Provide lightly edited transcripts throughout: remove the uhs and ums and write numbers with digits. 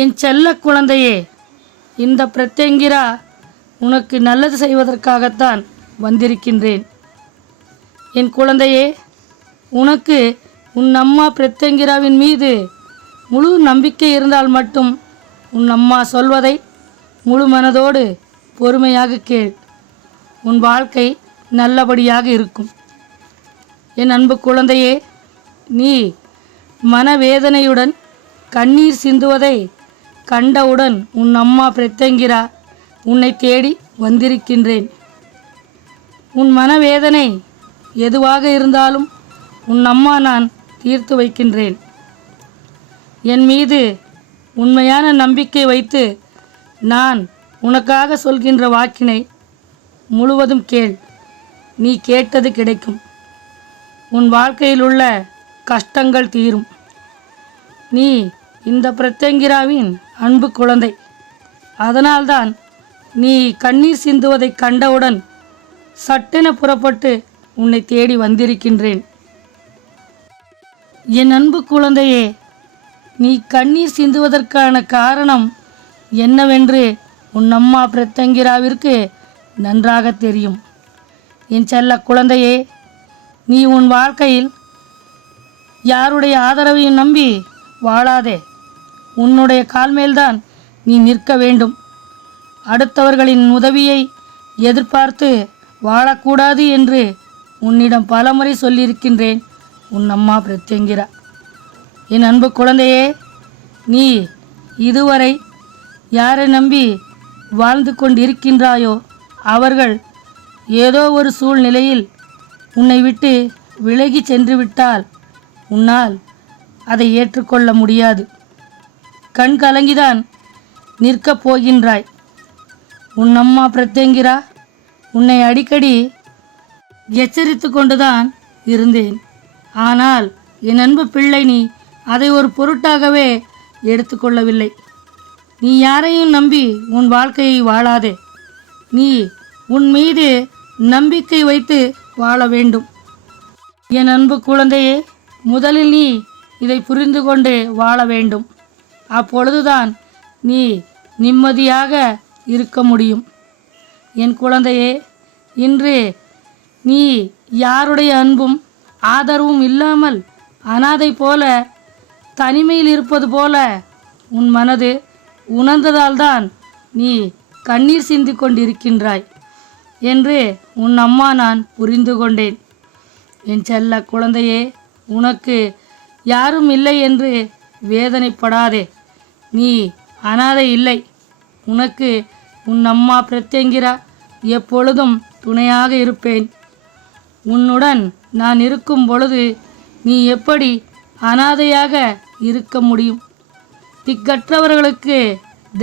என் செல்ல குழந்தையே, இந்த பிரத்யங்கிரா உனக்கு நல்லது செய்வதற்காகத்தான் வந்திருக்கின்றேன். என் குழந்தையே, உனக்கு உன் அம்மா பிரத்யங்கிராவின் மீது முழு நம்பிக்கை இருந்தால் மட்டும் உன் அம்மா சொல்வதை முழு மனதோடு பொறுமையாக கேள். உன் வாழ்க்கை நல்லபடியாக இருக்கும். என் அன்பு குழந்தையே, நீ மனவேதனையுடன் கண்ணீர் சிந்துவதை கண்டவுடன் உன் அம்மா பிரத்யங்கிரா உன்னை தேடி வந்திருக்கின்றேன். உன் மனவேதனை எதுவாக இருந்தாலும் உன் அம்மா நான் தீர்த்து வைக்கின்றேன். என் மீது உண்மையான நம்பிக்கை வைத்து நான் உனக்காக சொல்கின்ற வாக்கினை முழுவதும் கேள். நீ கேட்டது கிடைக்கும். உன் வாழ்க்கையில் உள்ள கஷ்டங்கள் தீரும். நீ இந்த பிரத்யங்கிராவின் அன்பு குழந்தை. அதனால்தான் நீ கண்ணீர் சிந்துவதை கண்டவுடன் சட்டென புறப்பட்டு உன்னை தேடி வந்திருக்கின்றேன். என் அன்பு குழந்தையே, நீ கண்ணீர் சிந்துவதற்கான காரணம் என்னவென்று உன் அம்மா பிரத்யங்கிராவிற்கு நன்றாக தெரியும். என் செல்ல குழந்தையே, நீ உன் வாழ்க்கையில் யாருடைய ஆதரவையும் நம்பி வாழாதே. உன்னுடைய கால்மேல்தான் நீ நிற்க வேண்டும். அடுத்தவர்களின் உதவியை எதிர்பார்த்து வாழக்கூடாது என்று உன்னிடம் பலமுறை சொல்லியிருக்கின்றேன் உன் அம்மா பிரத்யங்கிரா. என் அன்பு குழந்தையே, நீ இதுவரை யாரை நம்பி வாழ்ந்து கொண்டிருக்கின்றாயோ அவர்கள் ஏதோ ஒரு சூழ்நிலையில் உன்னை விட்டு விலகி சென்று விட்டால் உன்னால் அதை ஏற்றுக்கொள்ள முடியாது. கண் கலங்கிதான் நிற்கப் போகின்றாய். உன் அம்மா பிரத்யங்கிரா உன்னை அடிக்கடி எச்சரித்து கொண்டுதான் இருந்தேன். ஆனால் என் அன்பு பிள்ளை, நீ அதை ஒரு பொருட்டாகவே எடுத்துக்கொள்ளவில்லை. நீ யாரையும் நம்பி உன் வாழ்க்கையை வாழாதே. நீ உன் மீது நம்பிக்கை வைத்து வாழ வேண்டும். என் அன்பு குழந்தையே, முதலில் நீ இதை புரிந்து கொண்டு வாழ வேண்டும். அப்பொழுதுதான் நீ நிம்மதியாக இருக்க முடியும். என் குழந்தையே, இன்று நீ யாருடைய அன்பும் ஆதரவும் இல்லாமல் அனாதை போல தனிமையில் இருப்பது போல உன் மனது உணர்ந்ததால்தான் நீ கண்ணீர் சிந்தி கொண்டிருக்கின்றாய் என்று உன் அம்மா நான் புரிந்து கொண்டேன். என் செல்ல குழந்தையே, உனக்கு யாரும் இல்லை என்று வேதனைப்படாதே. நீ அனாதை இல்லை. உனக்கு உன் அம்மா பிரத்யங்கிரா எப்பொழுதும் துணையாக இருப்பேன். உன்னுடன் நான் இருக்கும் பொழுது நீ எப்படி அனாதையாக இருக்க முடியும்? திக்கற்றவர்களுக்கு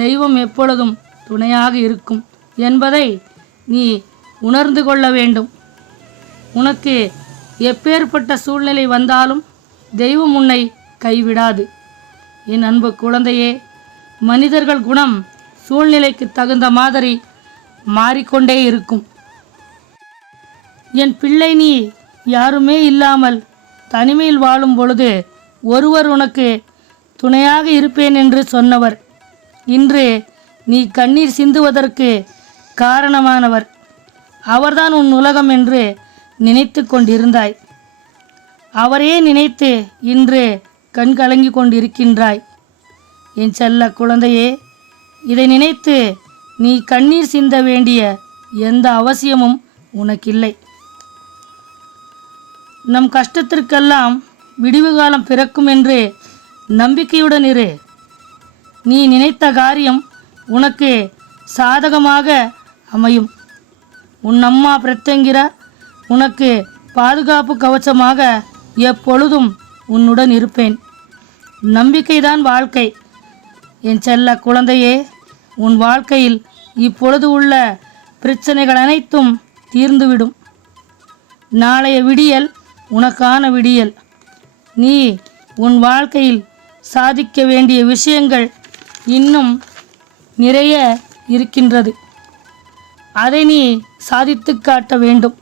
தெய்வம் எப்பொழுதும் துணையாக இருக்கும் என்பதை நீ உணர்ந்து கொள்ள வேண்டும். உனக்கு எப்பேற்பட்ட சூழ்நிலை வந்தாலும் தெய்வம் உன்னை கைவிடாது. என் அன்பு குழந்தையே, மனிதர்கள் குணம் சூழ்நிலைக்கு தகுந்த மாதிரி மாறிக்கொண்டே இருக்கும். என் பிள்ளை, நீ யாருமே இல்லாமல் தனிமையில் வாழும் பொழுது ஒருவர் உனக்கு துணையாக இருப்பேன் என்று சொன்னவர் இன்று நீ கண்ணீர் சிந்துவதற்கு காரணமானவர். அவர்தான் உன் உலகம் என்று நினைத்து கொண்டிருந்தாய். அவரையே நினைத்து இன்று கண் கலங்கி கொண்டிருக்கின்றாய். என் செல்ல குழந்தையே, இதை நினைத்து நீ கண்ணீர் சிந்த வேண்டிய எந்த அவசியமும் உனக்கில்லை. நம் கஷ்டத்திற்கெல்லாம் விடிவு காலம் பிறக்கும் என்று நம்பிக்கையுடன் இரு. நீ நினைத்த காரியம் உனக்கு சாதகமாக அமையும். உன் அம்மா பிரத்யங்கிரா உனக்கு பாதுகாப்பு கவசமாக எப்பொழுதும் உன்னுடன் இருப்பேன். நம்பிக்கைதான் வாழ்க்கை. என் செல்ல குழந்தையே, உன் வாழ்க்கையில் இப்பொழுது உள்ள பிரச்சனைகள் அனைத்தும் தீர்ந்துவிடும். நாளைய விடியல் உனக்கான விடியல். நீ உன் வாழ்க்கையில் சாதிக்க வேண்டிய விஷயங்கள் இன்னும் நிறைய இருக்கின்றது. அதை நீ சாதித்து காட்ட வேண்டும்.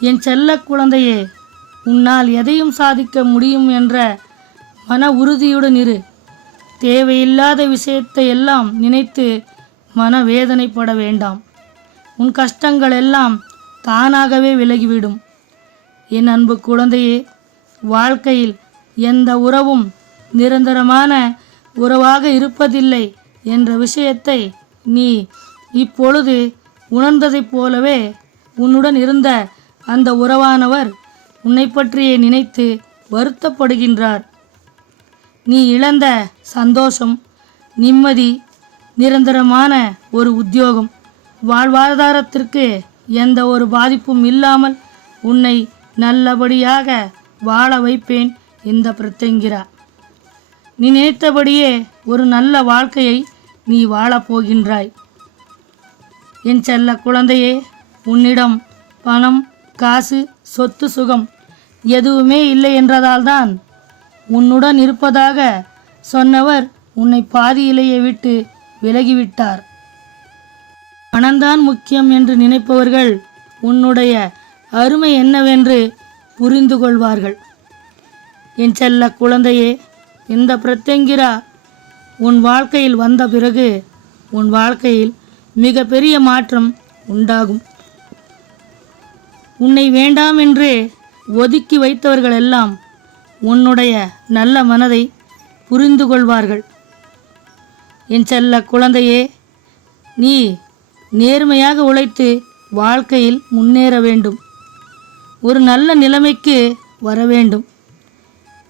என் செல்ல குழந்தையே, உன்னால் எதையும் சாதிக்க முடியும் என்ற மன உறுதியுடன் இரு. தேவையில்லாத விஷயத்தை எல்லாம் நினைத்து மனவேதனைப்பட வேண்டாம். உன் கஷ்டங்கள் எல்லாம் தானாகவே விலகிவிடும். என் அன்பு குழந்தையே, வாழ்க்கையில் எந்த உறவும் நிரந்தரமான உறவாக இருப்பதில்லை என்ற விஷயத்தை நீ இப்பொழுது உணர்ந்ததைப் போலவே உன்னுடன் இருந்த அந்த உறவானவர் உன்னை பற்றியே நினைத்து வருத்தப்படுகின்றார். நீ இழந்த சந்தோஷம், நிம்மதி, நிரந்தரமான ஒரு உத்தியோகம், வாழ்வாதாரத்திற்கு எந்த ஒரு பாதிப்பும் இல்லாமல் உன்னை நல்லபடியாக வாழ வைப்பேன் இந்த பிரத்யங்கிரா. நீ நினைத்தபடியே ஒரு நல்ல வாழ்க்கையை நீ வாழப்போகின்றாய். என் செல்ல குழந்தையே, உன்னிடம் பணம், காசு, சொத்து, சுகம் எதுவுமே இல்லை என்றதால்தான் உன்னுடன் இருப்பதாக சொன்னவர் உன்னை பாதியிலேயே விட்டு விலகிவிட்டார். பணம்தான் முக்கியம் என்று நினைப்பவர்கள் உன்னுடைய அருமை என்னவென்று புரிந்து கொள்வார்கள். என் செல்ல குழந்தையே, இந்த பிரத்யங்கிரா உன் வாழ்க்கையில் வந்த பிறகு உன் வாழ்க்கையில் மிக பெரிய மாற்றம் உண்டாகும். உன்னை வேண்டாம் என்று ஒதுக்கி வைத்தவர்களெல்லாம் உன்னுடைய நல்ல மனதை புரிந்து கொள்வார்கள். என் செல்ல குழந்தையே, நீ நேர்மையாக உழைத்து வாழ்க்கையில் முன்னேற வேண்டும். ஒரு நல்ல நிலைமைக்கு வர வேண்டும்.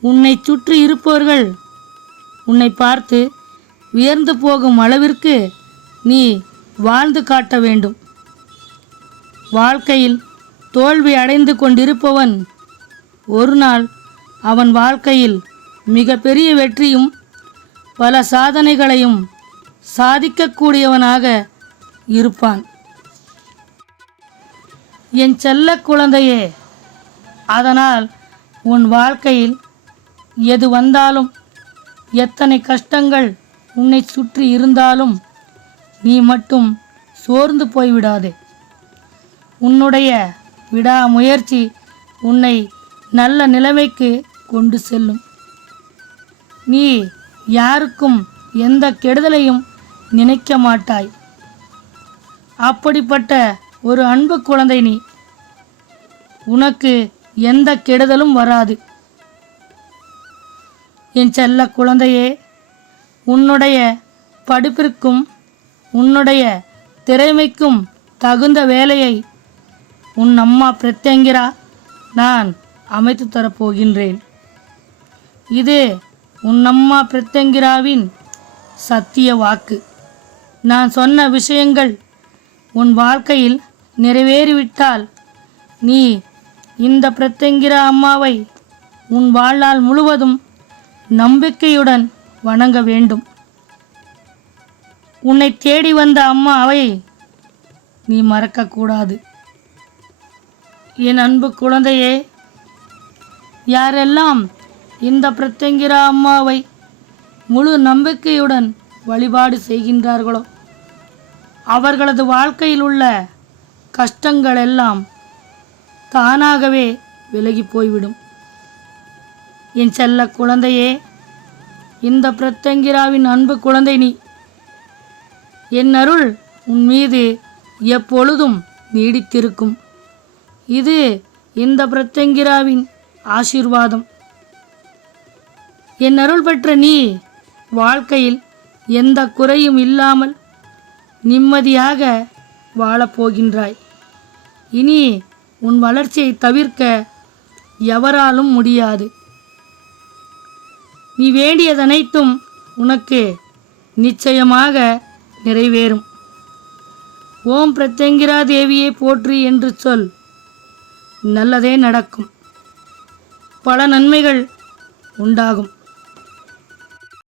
உன்னை சுற்றி இருப்பவர்கள் உன்னை பார்த்து உயர்ந்து போகும் அளவிற்கு நீ வாழ்ந்து காட்ட வேண்டும். வாழ்க்கையில் தோல்வி அடைந்து கொண்டிருப்பவன் ஒரு நாள் அவன் வாழ்க்கையில் மிக பெரிய வெற்றியும் பல சாதனைகளையும் சாதிக்கக்கூடியவனாக இருப்பான். என் செல்ல குழந்தையே, அதனால் உன் வாழ்க்கையில் எது வந்தாலும், எத்தனை கஷ்டங்கள் உன்னை சுற்றி இருந்தாலும் நீ மட்டும் சோர்ந்து போய்விடாதே. உன்னுடைய விடாமுயற்சி உன்னை நல்ல நிலைமைக்கு கொண்டு செல்லும். நீ யாருக்கும் எந்த கெடுதலையும் நினைக்க மாட்டாய். அப்படிப்பட்ட ஒரு அன்பு குழந்தை நீ. உனக்கு எந்த கெடுதலும் வராது. என் செல்ல குழந்தையே, உன்னுடைய படிப்பிற்கும் உன்னுடைய திறமைக்கும் தகுந்த வேலையை உன் அம்மா பிரத்யங்கிரா நான் அமைத்து தரப்போகின்றேன். இது உன் அம்மா பிரத்யங்கிராவின் சத்திய வாக்கு. நான் சொன்ன விஷயங்கள் உன் வாழ்க்கையில் நிறைவேறிவிட்டால் நீ இந்த பிரத்யங்கிரா அம்மாவை உன் வாழ்நாள் முழுவதும் நம்பிக்கையுடன் வணங்க வேண்டும். உன்னை தேடி வந்த அம்மாவை நீ மறக்கக்கூடாது. என் அன்பு குழந்தையே, யாரெல்லாம் இந்த பிரத்யங்கிரா அம்மாவை முழு நம்பிக்கையுடன் வழிபாடு செய்கின்றார்களோ அவர்களது வாழ்க்கையில் உள்ள கஷ்டங்கள் எல்லாம் தானாகவே விலகி போய்விடும். என் செல்ல குழந்தையே, இந்த பிரத்யங்கிராவின் அன்பு குழந்தை நீ. என் அருள் உன் மீது எப்பொழுதும் நீடித்திருக்கும். இது இந்த பிரத்யங்கிராவின் ஆசீர்வாதம். என் அருள் பெற்ற நீ வாழ்க்கையில் எந்த குறையும் இல்லாமல் நிம்மதியாக வாழப்போகின்றாய். இனி உன் வளர்ச்சியை தவிர்க்க எவராலும் முடியாது. நீ வேண்டியதனைத்தும் உனக்கு நிச்சயமாக நிறைவேறும். ஓம் பிரத்யங்கிரா தேவியை போற்றி என்று சொல். நல்லதே நடக்கும். பல நன்மைகள் உண்டாகும்.